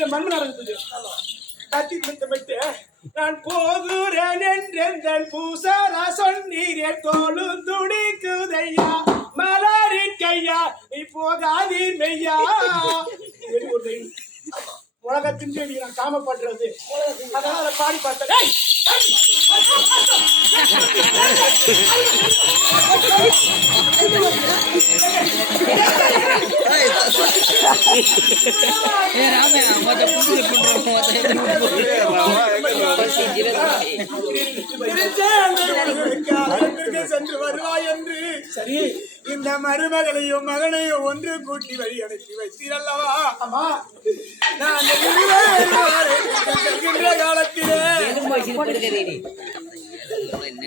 இந்த மண் நடந்தது கத்தி மிட்டு நான் போகிறேன் என்றென்றன் பூசாரா சொன்னீரே தோளும் துடிக்குதையா மலரின் கையா நீ போகாதீர் மெய்யா உலகத்தின் நான் காமப்படுறது அதனால அதை பாடி பார்த்தேன் சென்று வருவாய் என்று சரி இந்த மருமகளையும் மகனையும் ஒன்று கூட்டி வழி அனுப்பி வைத்தீரல்லவா நான் செல்கின்ற காலத்திலே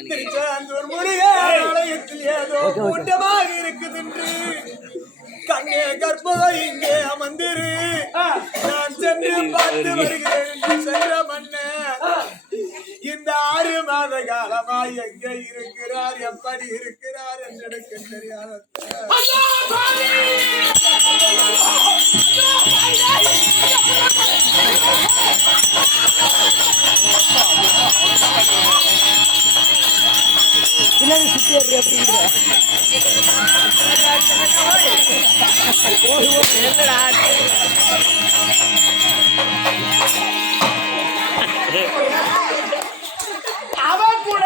திருச்செந்தூர் முருகன் ஏதோ கூட்டமாக இருக்குது என்று கண்ணே கற்பகம் இங்கே அமர்ந்திரு நான் சென்று பார்த்து வருகிறேன் சென்ற மன்ன இந்த 6 மாத காலமாய் எங்கே இருக்கிறார் எப்படி இருக்கிறார் என்று எனக்கு தெரியாது பின்னாடி சுத்தி அப்படிங்கிற அவன் கூட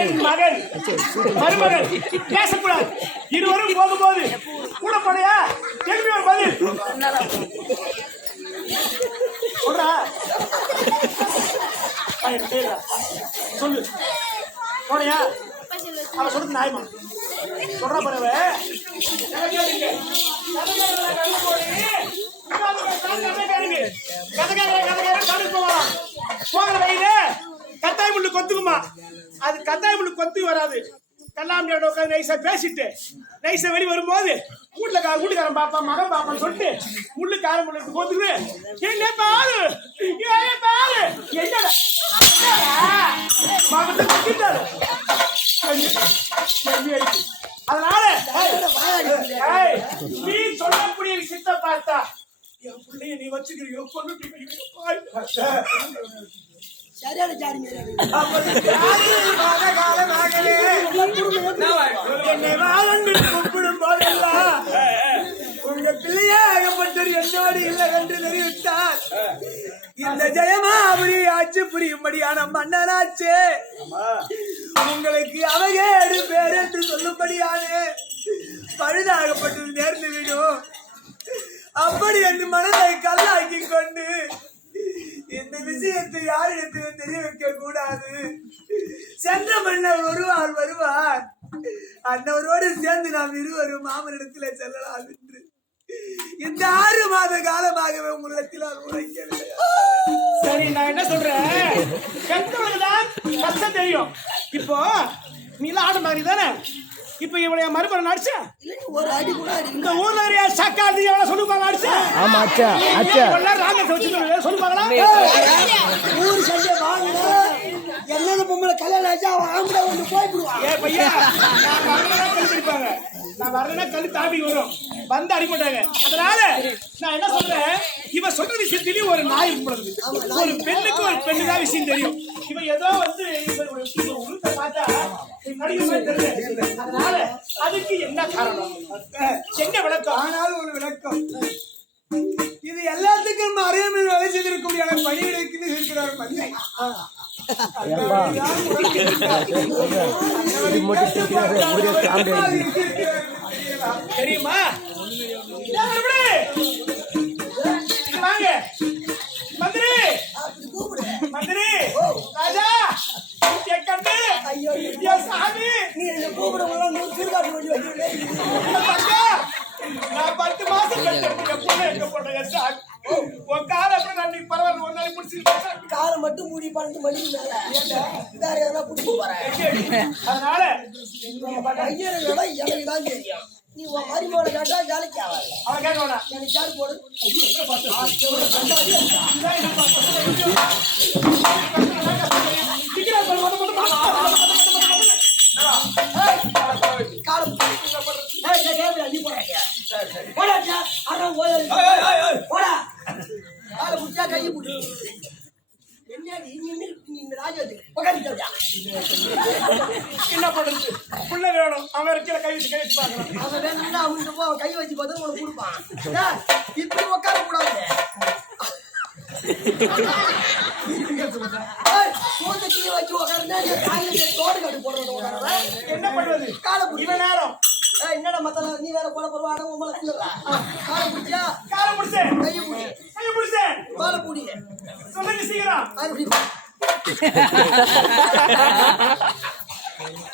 என் மகன் மருமகன் பேசக்கூடாது இருவரும் போகும்போது கூட போனையா கேள்வி ஒரு பதில் சொல்றா சொல்லு போனையா அவன் சொல்றது நியாயமா சொல்றா பரவ கத்தாய் முள்ளு கொத்துக்குமா அது கத்தாய் முள்ளு கொத்து வராது கல்லாமியோட உட்காந்து நைஸா பேசிட்டு நைஸா வெளி வரும்போது வீட்டுக்காரன் பாப்பா மகன் பாப்பான்னு சொல்லிட்டு முள்ளு காரம் முள்ளு கொத்துக்குது என்ன பாரு பாரு என்னடா மகத்தை கொத்திட்டாரு அதனால நீ சொல்லக்கூடிய விஷயத்த பார்த்தா என் பிள்ளைய நீ வச்சுக்கிறியோ கொண்டு சரியான ஜாடி என்னை வாழ்ந்து கூப்பிடும் போதெல்லாம் உங்க பிள்ளையாகப்பட்டது என்னோடு இல்லை என்று தெரிவித்தார் இந்த ஜெயமாபுரி ஆட்சி புரியும்படியான மன்னராச்சே உங்களுக்கு அவையேடு பேர் என்று சொல்லும்படியான பழுதாகப்பட்டது நேர்ந்து விடும் அப்படி என்று மனதை கல்லாக்கி கொண்டு இந்த விஷயத்தை யாரிடத்திலும் தெரிய வைக்க கூடாது சென்ற மன்னர் வருவார் அன்னவரோடு சேர்ந்து நாம் இருவரும் மாமனிடத்திலே செல்லலாம் என்று இந்த 6 மாத காலமாகவே உள்ளத்தில் உழைக்கவில்லை. சரி நான் என்ன சொல்றேன் கஷ்டம் தெரியும் இப்போ நீலாம் ஆடு மாதிரி தானே இப்ப இவளைய மறுபடியும் நடிச்ச ஒரு அடி கூட இந்த ஊர்ல நிறைய சக்காதி எவ்வளவு சொல்லுவாங்க அடிச்ச ஆமா அச்சா அச்சா ராகத்தை வச்சு சொல்லுவாங்களா ஊர் சண்டை வாங்கினா என்னது பொம்பளை கல்யாணம் ஆச்சா அவன் ஆம்பளை வந்து போய்விடுவான் ஏ பையா கல் பிடிப்பாங்க நான் வரலன்னா கல் தாபி வரும் வந்து அடிப்பட்டாங்க அதனால நான் என்ன சொல்றேன் இவன் சொல்ற விஷயத்திலயும் ஒரு நாய் உள்ளது ஒரு பெண்ணுக்கு ஒரு பெண்ணு தான் விஷயம் தெரியும் இவன் ஏதோ வந்து உருத்தை பார்த்தா நடிகை தெரியல அதனால அதுக்கு என்ன காரணம் என்ன விளக்கம் ஆனாலும் ஒரு விளக்கம் இது எல்லாத்துக்கும் அறியாமல் வேலை செய்திருக்கும் பணியிடைக்கு இருக்கிறார் மந்திரி தெரியுமா வாங்க மந்திரி மந்திரி ராஜா கண்டு ஐயோ சாமி நீ என்ன கூப்பிடுவோம் நான் 10 மாசம் உன் காலை அப்படி பரவாயில்ல ஒரு நாளைக்கு முடிச்சிருக்கேன் காலை மட்டும் மூடி 12 மணிக்கு மேல வேற எதனா பிடிக்க போறேன் அதனால ஐயரை விட எனக்கு தான் தெரியும் நீ உன் மருமோட கேட்டா வேலைக்கு ஆகாது அவன் கேட்க எனக்கு சார் போடு காலம் கை பிடி. என்னடி நீ ராஜாத்துக்கு உட்காந்துட்டா என்ன பண்றது? புள்ள வேணும், அவன் இருக்கிற கை வச்சு பாக்கலாம். அவன் வேணும்னா அவன்கிட்ட போ, கை வச்சு பார்த்தா உனக்கு கொடுப்பான். இப்படி உட்கார கூடாது. சோதனைக்கு வச்சு உட்காருந்தா தோடு காட்டு போடுறது உட்கார. என்ன பண்றது? காலை பிடி. இவன் நேரம் என்னடா மத்த நீ வேற போட போடுவா அடங்க உங்களை சொல்லுறா. காலை பிடிச்சா காலை பிடிச்சேன், கையை பிடி. கையை பிடிச்சேன். காலை பிடி. சொல்லுங்க சீக்கிரம். அப்படி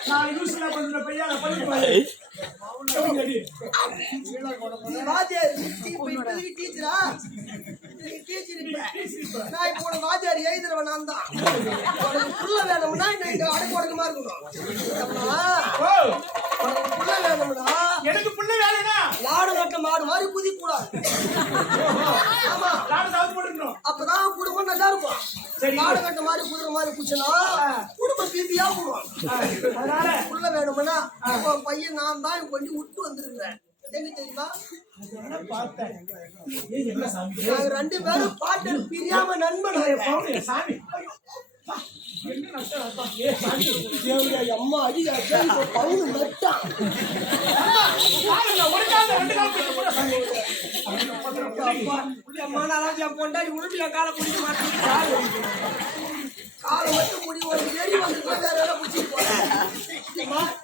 நான் யூஸ்ல பண்ற பையன் பண்ணி நீ வாத்தியார் இப்போதைக்கு டீச்சரா? டீச்சர் இப்ப நான் இப்போ உனக்கு வாத்தியார் எழுதுறவன் நான் தான். உனக்கு புள்ள வேணும்னா இந்த அடக்கு உடக்கமா இருக்கணும். உனக்கு புள்ள வேணும்னா எனக்கு புள்ள வேலைனா லாடு கட்ட மாடு மாதிரி குதிக்க கூடாது. ஆமா, நானும் சாப்பிட்டு போட்டுக்கணும். அப்பதான் குடும்பம் நல்லா இருக்கும். லாடு கட்ட மாதிரி குதிரை மாதிரி குச்சினா குடும்பம் பிபியா போடுவான். அதனால புள்ள வேணும்னா உன் பையன் நான் தான் கொஞ்சம் விட்டு வந்திருக்கிறேன். எங்க தெரியுமா? பார்த்தேன். ஏய் என்ன சாமி? நாங்க 2 பேரும் பாட்டர் பிரியாம நண்பன். சாமி என்ன நஷ்டம் அர்த்தம்? ஏ சாமி அம்மா அடிக்க பவுன் நட்டான். பாருங்க, ஒரு கால ரெண்டு கால போட்டு கூட சாமி. அம்மா நான் என் பொண்டாடி உருட்டில காலை பிடிக்க மாட்டேன். காலை மட்டும் முடி ஒரு எரி வந்து வேற வேற பிடிச்சிட்டு போறேன்.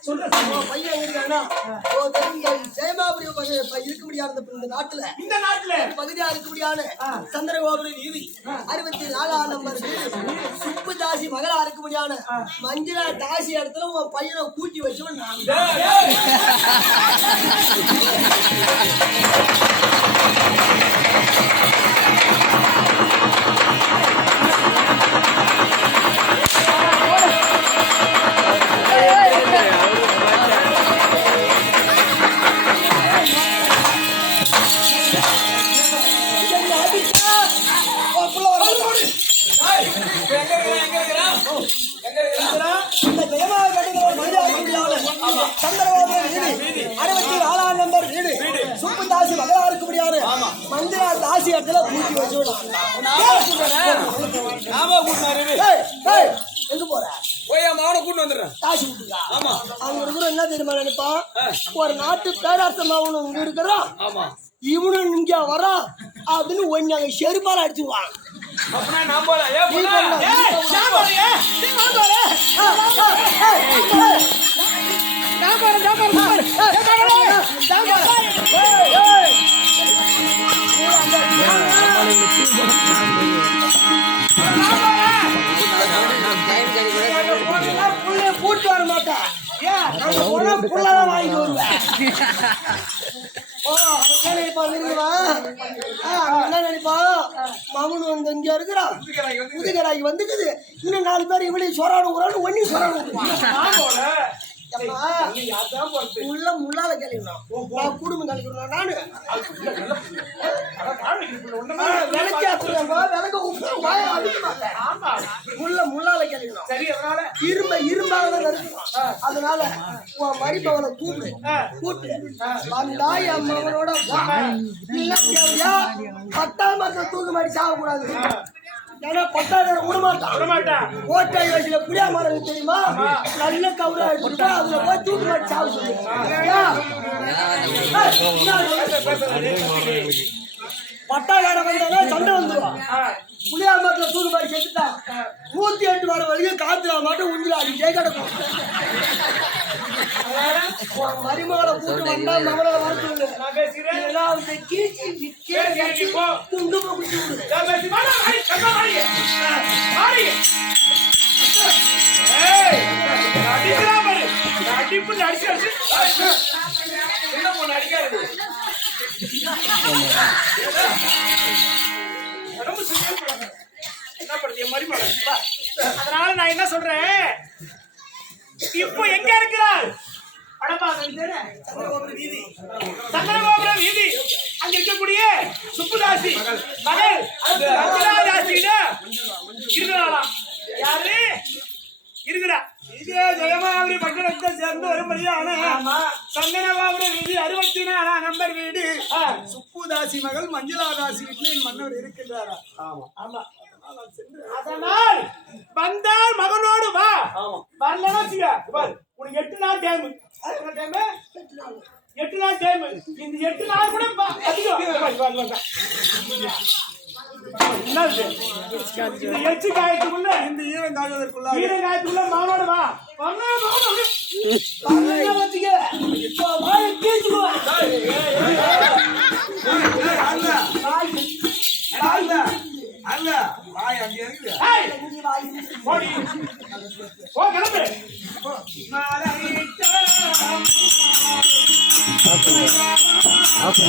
சொல்றேன் பையன் இருக்கானா? ஓ தெரியுங்க, ஜெயமாபுரி இருக்க முடியாத இந்த நாட்டுல, இந்த நாட்டுல பகுதியா இருக்க முடியாது. சந்திரகோபுரி வீதி 64ஆம் நம்பர் சுப்பு தாசி மகளா இருக்க முடியாது. மஞ்சளா தாசி இடத்துல உன் பையனை கூட்டி வச்சவன் நான். இந்த ஜெயமாக சந்திரகோபுரி வீதி 64ஆம் நம்பர் வீடு சுப்பு தாசி மகளா இருக்க முடியாது. மஞ்சளா தாசி இடத்துல கூட்டி வச்சுவிடும். எங்க போற? போய் என் மகனை கூட்டு வந்துடுறேன். தாசி விட்டுக்கா. ஆமா. அவங்க இருக்கிற என்ன தெரியுமா நினைப்பான்? ஒரு நாட்டு பேராசம் அவனு இங்க இருக்கிறான், ஆமா. இவனும் இங்க வரான் அப்படின்னு ஒன்னு அங்க செருப்பால அடிச்சுவான். அப்படின்னா நான் போல. ஏ நீ புள்ள. போடலாம், நீ ஏய், போடலாம். நான் போறேன். ஏய், நீ நான் போறேன். நான் போறேன், நான் போறேன், நான் போறேன். ஏய், நான் போறேன். ஏய், ஏய். புள்ளைய கூட்டு வர மாட்டேன். அங்க போனா புள்ளதான் வாங்கிட்டு வருவேன். ஓ, அவன் என்ன நினைப்பான் தெரியுமா? அவன் என்ன நினைப்பான்? மகன் வந்து இங்க இருக்கிறான், முதுகராகி வந்துக்குது, இன்னும் 4 பேர் இவளையும் சொரானு உரானு ஒன்னும் சொரானு உள்ள முள்ளால கழிக்கணும். நான் குடும்பம் கழிக்கணும். நானு விளக்கி விளக்க முள்ள முள்ளால கழிக்கணும். இரும்பாலதான் இருக்கணும். அதனால உன் மடிப்பவனை கூப்பிடு, கூப்பிட்டு வந்தா என் மகனோட தேவையா 10ஆம் மாசம் தூக்கு மாடி சாகக்கூடாது. ஏன்னா 10ஆம் விடமாட்டான். ஓட்டாய் வயசுல புளியா மரம் தெரியுமா? நல்ல கவுரா எடுத்துட்டு அதுல போய் தூக்கு மாடி சாக சொல்லு. 10ஆம் வந்தாலும் சண்டை வந்துடும். புளியா மரத்துல தூக்கு மாடி செத்துட்டா 108 வர வரைக்கும் காத்துல மாட்டோம் உஞ்சில அடிச்சே கிடக்கும். மருமகளை கூட்டு வந்தா மகளை வர சொல்லு. குங்கும குச்சி விடு. அதனால நான் என்ன சொல்றேன், இப்போ எங்க இருக்கிறார்? சந்திரகோபுரம் வீதி அங்க இருக்கக்கூடிய சுப்புதாசி மகள் மஞ்சளாதாசியிட இருக்கிறாளாம். யாரு இருக்கிறா? இதே ஜெயமாவரி பட்டணத்தை சேர்ந்து வரும்படியான சந்தனபாபுர வீதி 64 நம்பர் வீடு சுப்புதாசி மகள் மஞ்சுளாதாசி வீட்டில் என் மன்னவர் இருக்கின்றாரா? ஆமா. அதனால் வந்தால் மகனோடு வா. வரலன்னா உனக்கு 8 நாள் டைம். 8 நாள் டைம். இந்த 8 நாள் கூட அதிகம். இந்த எச்சு காயத்துக்குள்ள இந்த ஈரம் காயத்துக்குள்ள மகனோடு வா. ஆஃப்